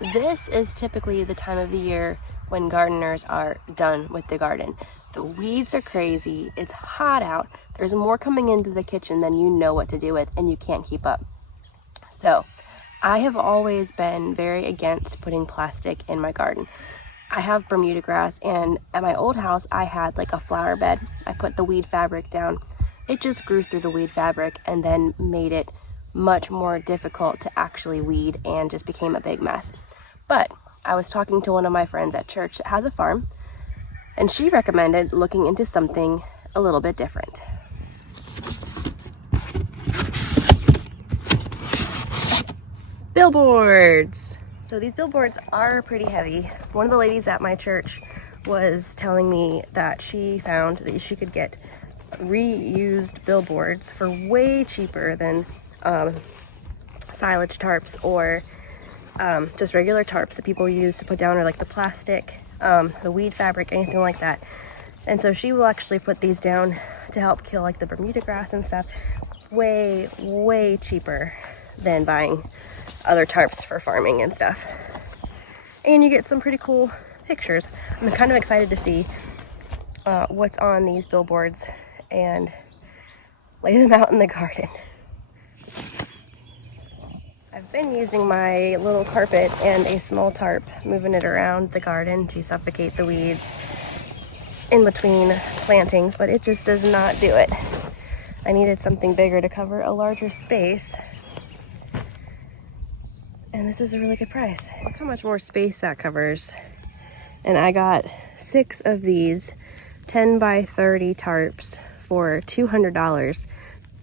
This is typically the time of the year when gardeners are done with the garden. The weeds are crazy, it's hot out, there's more coming into the kitchen than you know what to do with, and you can't keep up. So I have always been very against putting plastic in my garden. I have Bermuda grass, and at my old house I had like a flower bed. I put the weed fabric down. It just grew through the weed fabric and then made it much more difficult to actually weed and just became a big mess. But I was talking to one of my friends at church that has a farm, and she recommended looking into something a little bit different. Billboards! So these billboards are pretty heavy. One of the ladies at my church was telling me that she found that she could get reused billboards for way cheaper than silage tarps or just regular tarps that people use to put down, or like the plastic, the weed fabric, anything like that. And so she will actually put these down to help kill like the Bermuda grass and stuff way cheaper than buying other tarps for farming and stuff. And you get some pretty cool pictures. I'm kind of excited to see what's on these billboards and lay them out in the garden. I've been using my little carpet and a small tarp, moving it around the garden to suffocate the weeds in between plantings, but it just does not do it. I needed something bigger to cover a larger space, and this is a really good price. Look how much more space that covers. And I got 6 of these 10 by 30 tarps for $200,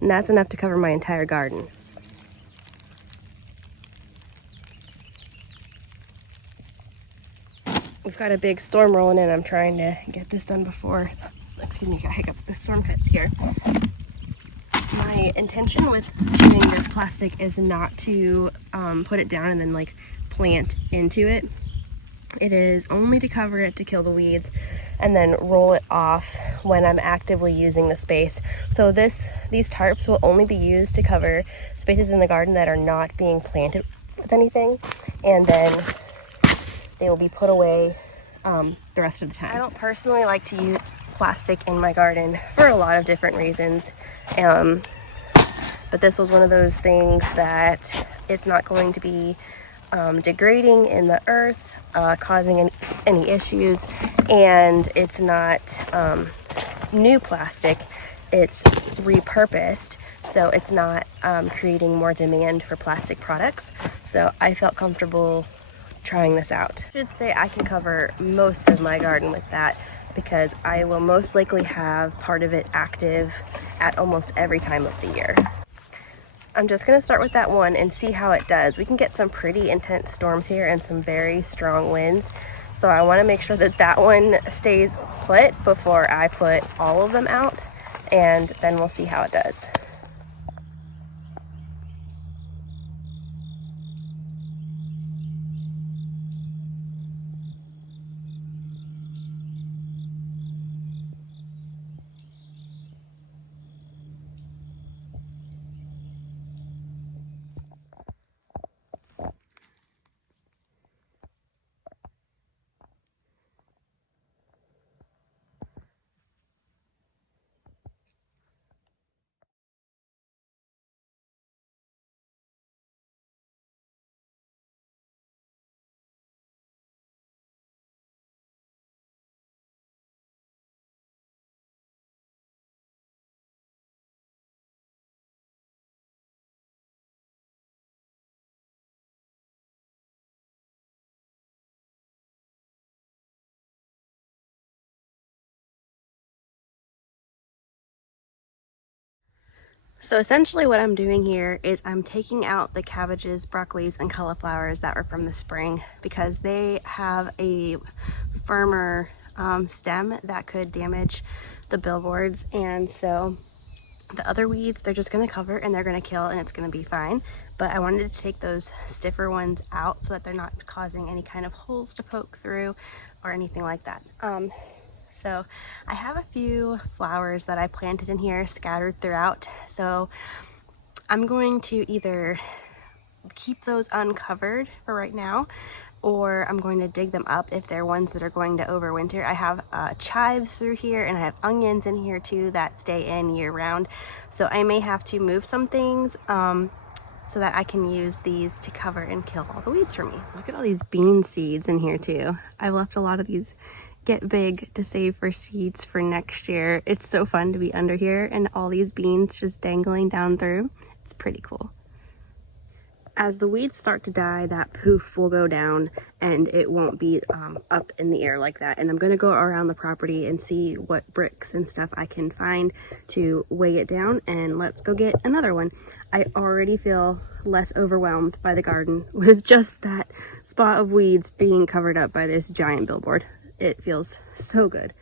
and that's enough to cover my entire garden. We've got a big storm rolling in. I'm trying to get this done before, excuse me, got hiccups, the storm gets here. My intention with choosing this plastic is not to put it down and then like plant into it. It is only to cover it to kill the weeds and then roll it off when I'm actively using the space. So these tarps will only be used to cover spaces in the garden that are not being planted with anything, and then they will be put away the rest of the time. I don't personally like to use plastic in my garden for a lot of different reasons, but this was one of those things that it's not going to be degrading in the earth, causing any issues, and it's not new plastic, it's repurposed, so it's not creating more demand for plastic products. So I felt comfortable trying this out. I should say I can cover most of my garden with that because I will most likely have part of it active at almost every time of the year. I'm just going to start with that one and see how it does. We can get some pretty intense storms here and some very strong winds, so I want to make sure that that one stays put before I put all of them out, and then we'll see how it does. So essentially what I'm doing here is I'm taking out the cabbages, broccolis, and cauliflowers that were from the spring because they have a firmer stem that could damage the billboards, and so the other weeds they're just going to cover and they're going to kill and it's going to be fine. But I wanted to take those stiffer ones out so that they're not causing any kind of holes to poke through or anything like that. So I have a few flowers that I planted in here scattered throughout, so I'm going to either keep those uncovered for right now or I'm going to dig them up if they're ones that are going to overwinter. I have chives through here, and I have onions in here too that stay in year round. So I may have to move some things so that I can use these to cover and kill all the weeds for me. Look at all these bean seeds in here too. I've left a lot of these get big to save for seeds for next year. It's so fun to be under here and all these beans just dangling down through. It's pretty cool. As the weeds start to die, that poof will go down and it won't be up in the air like that. And I'm going to go around the property and see what bricks and stuff I can find to weigh it down, and let's go get another one. I already feel less overwhelmed by the garden with just that spot of weeds being covered up by this giant billboard. It feels so good.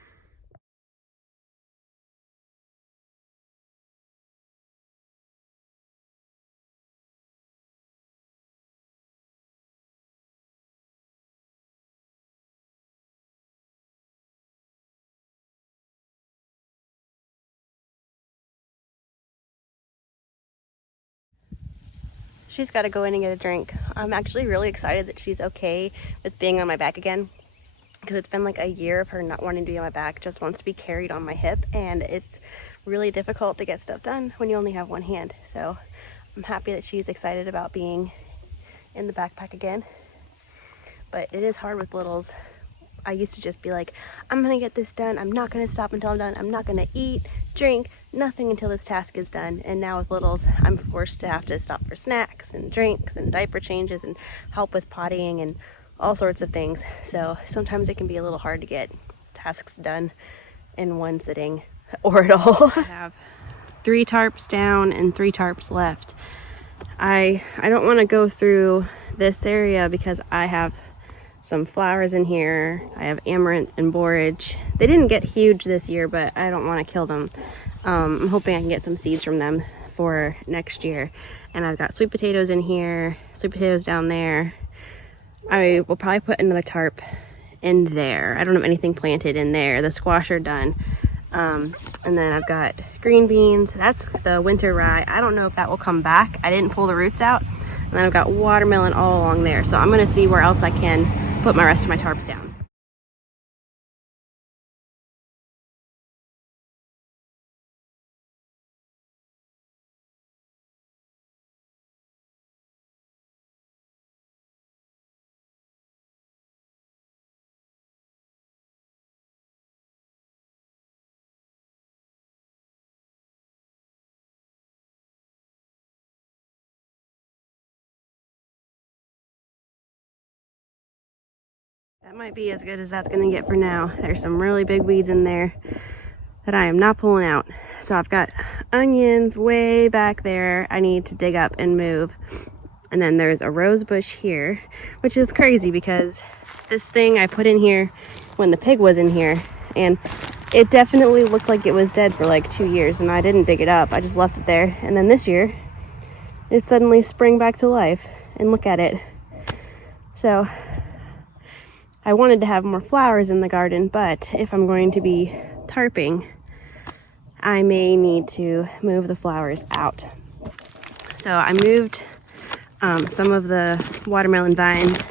She's got to go in and get a drink. I'm actually really excited that she's okay with being on my back again, because it's been like a year of her not wanting to be on my back, just wants to be carried on my hip, and it's really difficult to get stuff done when you only have one hand. So I'm happy that she's excited about being in the backpack again, but it is hard with littles. I used to just be like, I'm gonna get this done, I'm not gonna stop until I'm done, I'm not gonna eat, drink, nothing until this task is done. And now with littles, I'm forced to have to stop for snacks and drinks and diaper changes and help with pottying and all sorts of things. So sometimes it can be a little hard to get tasks done in one sitting or at all. I have 3 tarps down and 3 tarps left. I don't want to go through this area because I have some flowers in here. I have amaranth and borage. They didn't get huge this year, but I don't want to kill them. I'm hoping I can get some seeds from them for next year. And I've got sweet potatoes in here, sweet potatoes down there. I will probably put another tarp in there. I don't have anything planted in there. The squash are done. And then I've got green beans. That's the winter rye. I don't know if that will come back. I didn't pull the roots out. And then I've got watermelon all along there. So I'm gonna see where else I can put my rest of my tarps down. That might be as good as that's gonna get for now. There's some really big weeds in there that I am not pulling out. So I've got onions way back there I need to dig up and move. And then there's a rose bush here, which is crazy because this thing I put in here when the pig was in here, and it definitely looked like it was dead for like 2 years, and I didn't dig it up. I just left it there. And then this year, it suddenly sprang back to life, and look at it. So I wanted to have more flowers in the garden, but if I'm going to be tarping, I may need to move the flowers out. So I moved some of the watermelon vines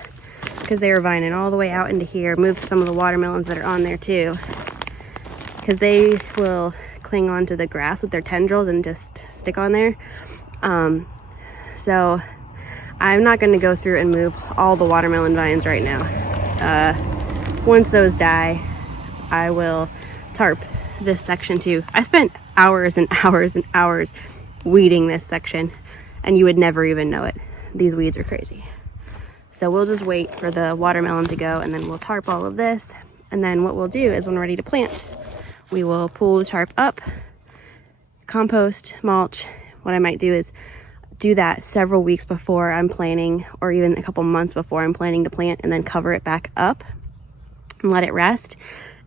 because they were vining all the way out into here. Moved some of the watermelons that are on there too, because they will cling onto the grass with their tendrils and just stick on there. So I'm not going to go through and move all the watermelon vines right now. Once those die, I will tarp this section too. I spent hours and hours and hours weeding this section, and you would never even know it. These weeds are crazy. So we'll just wait for the watermelon to go, and then we'll tarp all of this. And then what we'll do is when we're ready to plant, we will pull the tarp up, compost, mulch. What I might do is do that several weeks before I'm planting, or even a couple months before I'm planning to plant, and then cover it back up and let it rest.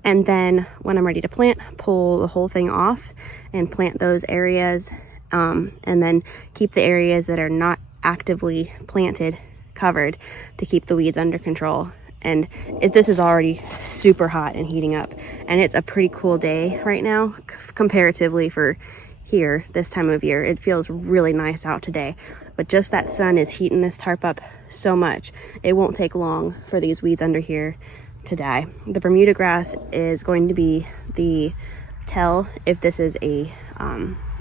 And then when I'm ready to plant, pull the whole thing off and plant those areas, and then keep the areas that are not actively planted covered to keep the weeds under control. And this is already super hot and heating up, and it's a pretty cool day right now comparatively for here this time of year. It feels really nice out today. but just that sun is heating this tarp up so much. It won't take long for these weeds under here to die. The Bermuda grass is going to be the tell if this is if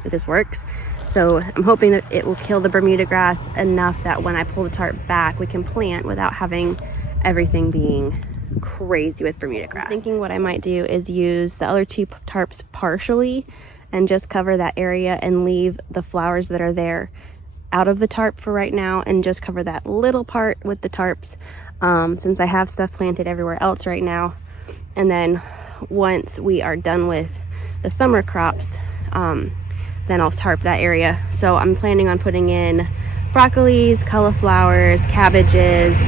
this works. So I'm hoping that it will kill the Bermuda grass enough that when I pull the tarp back, we can plant without having everything being crazy with Bermuda grass. I'm thinking what I might do is use the other two tarps partially and just cover that area and leave the flowers that are there out of the tarp for right now, and just cover that little part with the tarps, since I have stuff planted everywhere else right now. And then once we are done with the summer crops, then I'll tarp that area. So I'm planning on putting in broccolis, cauliflowers, cabbages.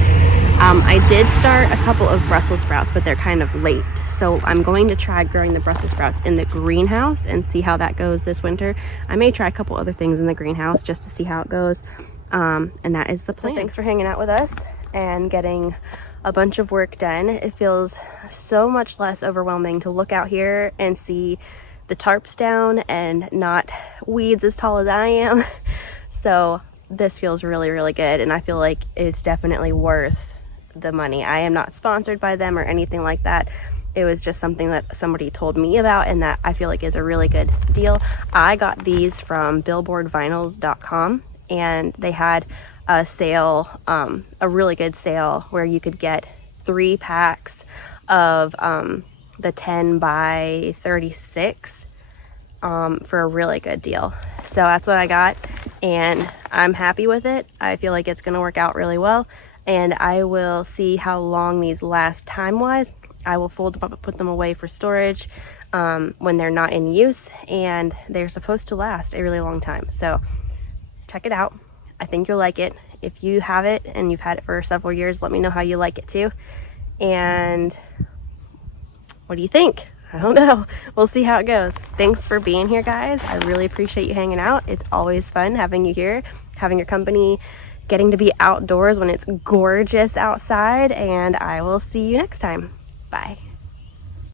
I did start a couple of Brussels sprouts, but they're kind of late. So I'm going to try growing the Brussels sprouts in the greenhouse and see how that goes this winter. I may try a couple other things in the greenhouse just to see how it goes. And that is the plan. So thanks for hanging out with us and getting a bunch of work done. It feels so much less overwhelming to look out here and see the tarps down and not weeds as tall as I am. So this feels really, really good, and I feel like it's definitely worth the money. I am not sponsored by them or anything like that. It was just something that somebody told me about and that I feel like is a really good deal. I got these from billboardvinyls.com, and they had a sale, a really good sale where you could get 3 packs of the 10 by 36 for a really good deal. So that's what I got, and I'm happy with it. I feel like it's going to work out really well, and I will see how long these last time-wise. I will fold them up, put them away for storage when they're not in use, and they're supposed to last a really long time. So check it out. I think you'll like it. If you have it and you've had it for several years, let me know how you like it too. And what do you think? I don't know. We'll see how it goes. Thanks for being here, guys. I really appreciate you hanging out. It's always fun having you here, having your company, getting to be outdoors when it's gorgeous outside, and I will see you next time. Bye.